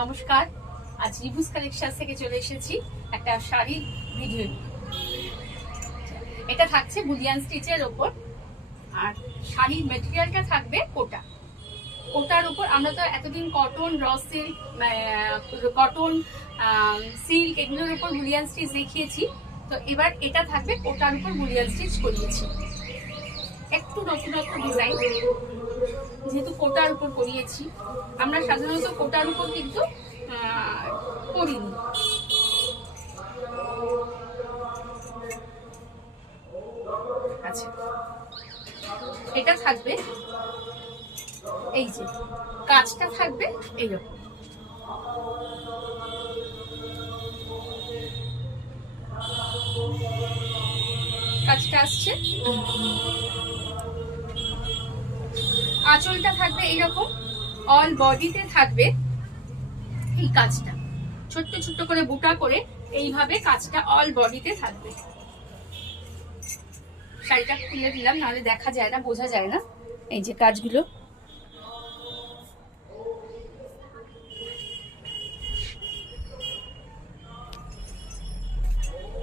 নমস্কার, আজ রিভুস কালেকশন থেকে চলে এসেছি একটা শাড়ির ভিডিও। এটা থাকছে বুলিয়ান স্টিচের ওপর, আর শাড়ির মেটেরিয়ালটা থাকবে কোটা। কোটার উপর আমরা তো এতদিন cotton, raw silk, cotton, silk এগুলোর উপর বুলিয়ান স্টিচ দেখিয়েছি। তো এবার এটা থাকবে কোটার উপর বুলিয়ান স্টিচ করিয়েছি। একটু নতুনত্ব ডিজাইন, যেহেতু কোটার উপর করিয়েছি। আমরা সাধারণত কোটার উপর কিন্তু করিনি। আচ্ছা, এটা থাকবে এই যে কাজটা থাকবে এইরকম। কাজটা আসছে, আঁচলটা থাকবে এইরকম, অল বডিতে থাকবে এই কাজটা, ছোট্ট ছোট্ট করে বুটা করে এইভাবে কাজটা অল বডিতে থাকবে। শাড়িটা খুলে দিলাম, নাহলে দেখা যায় না, বোঝা যায় না। এই যে কাজগুলো,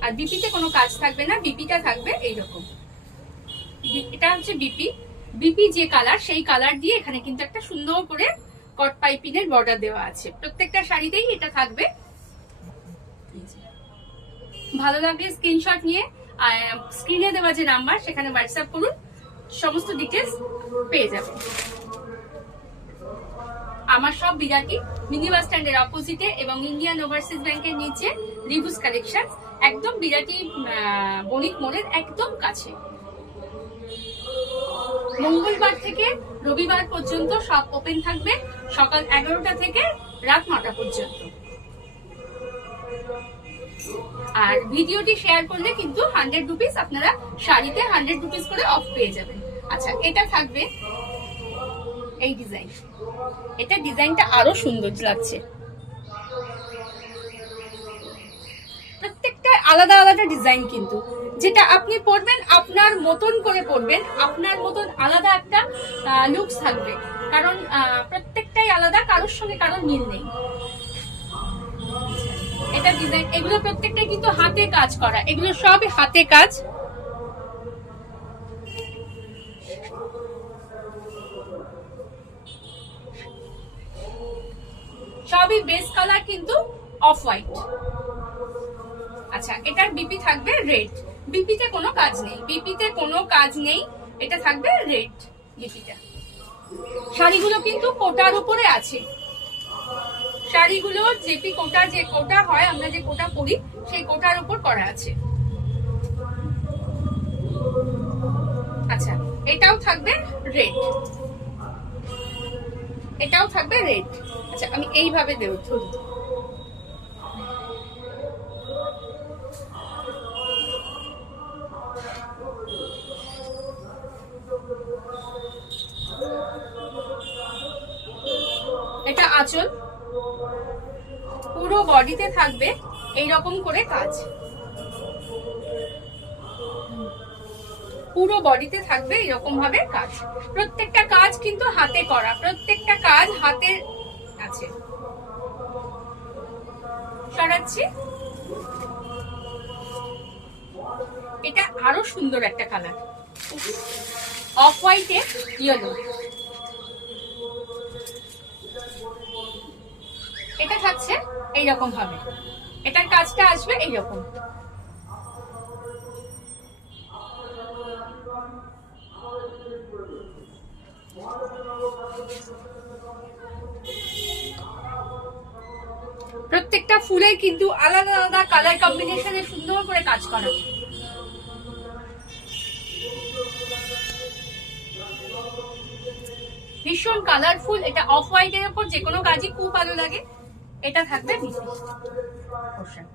আর বিপিতে কোনো কাজ থাকবে না, বিপিটা থাকবে এইরকম। এটা হচ্ছে বিপি, বিপি যে কালার সেই কালার দিয়ে এখানে কিন্তু একটা সুন্দর করে কট পাইপিংয়ের বর্ডার দেওয়া আছে। প্রত্যেকটা শাড়িতেই এটা থাকবে। ভালো লাগলে স্ক্রিনশট নিয়ে স্ক্রিনে দেওয়া যে নাম্বার সেখানে হোয়াটসঅ্যাপ করুন, সমস্ত ডিটেলস পেয়ে যাবেন। আমার সব বিরাটি মিনি বাস স্ট্যান্ডের অপোজিটে এবং ইন্ডিয়ান ওভারসিজ ব্যাংকের নিচে রিভুস কালেকশন, একদম বিরাটি বণিক মোড়ের একদম কাছে। মঙ্গলবার থেকে রবিবার পর্যন্ত সব ওপেন থাকবে, সকাল 11টা থেকে রাত 9টা পর্যন্ত। আর ভিডিওটি শেয়ার করলে কিন্তু 100 রুপিস আপনারা শাড়িতে 100 রুপিস করে অফ পেয়ে যাবেন। আচ্ছা, এটা থাকবে এই ডিজাইন। এটা ডিজাইনটা আরো সুন্দর লাগছে। প্রত্যেকটা আলাদা আলাদা ডিজাইন, কিন্তু যেটা আপনি পরবেন আপনার মতন করে পরবেন, আপনার মতন আলাদা একটা লুকস থাকবে, কারণ প্রত্যেকটাই আলাদা, কারোর সঙ্গে কারোর মিল নেই। এটা ডিজাইন, এগুলো প্রত্যেকটাই কিন্তু হাতে কাজ করা, এগুলো সবই হাতে কাজ। সবই বেস কালার কিন্তু অফ হোয়াইট। আচ্ছা, এটার বিপি থাকবে রেড, বিপিতে কোনো কাজ নেই, বিপিতে কোনো কাজ নেই, এটা থাকবে রেড বিপিটা। শাড়িগুলো কিন্তু কোটার উপরে আছে, শাড়িগুলো জেপি কোটা, যে কোটা হয় আমরা যে কোটা পরি সেই কোটার উপর করা আছে। আচ্ছা, এটাও থাকবে রেড, এটাও থাকবে রেড। আচ্ছা, আমি এইভাবে দেব, ধরুন এটা আঁচল, পুরো বডিতে থাকবে এইরকম করে কাজ, পুরো বডিতে থাকবে এরকম ভাবে কাজ। প্রত্যেকটা কাজ কিন্তু হাতে করা, প্রত্যেকটা কাজ হাতের আছে। সরাচ্ছি, এটা আরো সুন্দর একটা কালার, অফ হোয়াইটে ইয়েলো। এটা থাকছে এইরকম ভাবে, এটার কাজটা আসবে এইরকম। প্রত্যেকটা ফুলে কিন্তু আলাদা আলাদা কালার কম্বিনেশনে সুন্দর করে কাজ করা। ভীষণ কালারফুল, এটা অফ হোয়াইটের উপর যে কোনো কাজই খুব ভালো লাগে। এটা থাকবে বিপি পোর্শন।